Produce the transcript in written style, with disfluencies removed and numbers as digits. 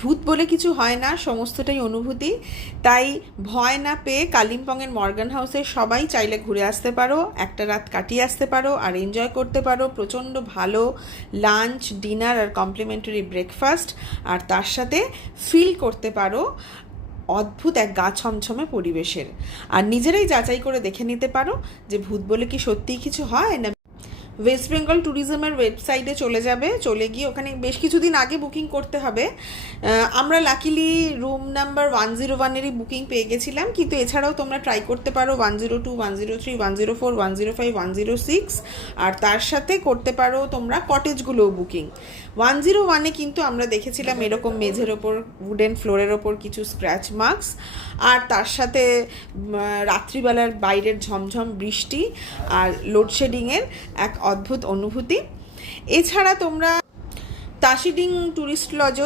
ভূত বলে কিছু হয় না, সমস্তটাই অনুভূতি। তাই ভয় না পেয়ে কালিম্পংয়ের মর্গান হাউসে সবাই চাইলে ঘুরে আসতে পারো, একটা রাত কাটিয়ে আসতে পারো আর এনজয় করতে পারো প্রচণ্ড ভালো লাঞ্চ, ডিনার আর কমপ্লিমেন্টারি ব্রেকফাস্ট। আর তার সাথে ফিল করতে পারো অদ্ভুত এক গা ছমছমে পরিবেশের। আর নিজেরাই যাচাই করে দেখে নিতে পারো যে ভূত বলে কি সত্যিই কিছু হয় না। ওয়েস্ট বেঙ্গল ট্যুরিজমের ওয়েবসাইটে চলে যাবে, চলে গিয়ে ওখানে বেশ কিছুদিন আগে বুকিং করতে হবে। আমরা লাকিলি রুম নাম্বার 101-এরই বুকিং পেয়ে গেছিলাম, কিন্তু এছাড়াও তোমরা ট্রাই করতে পারো 102, 103, 104, 105, 106, আর তার সাথে করতে পারো তোমরা কটেজগুলোও বুকিং। 101-এ কিন্তু আমরা দেখেছিলাম এরকম মেঝের ওপর, উডেন ফ্লোরের ওপর কিছু স্ক্র্যাচ মার্কস, আর তার সাথে রাত্রিবেলার বাইরের ঝমঝম বৃষ্টি আর লোডশেডিংয়ের এক অদ্ভুত অনুভূতি। এছাড়া তোমরা তাসিডিং ট্যুরিস্ট লজও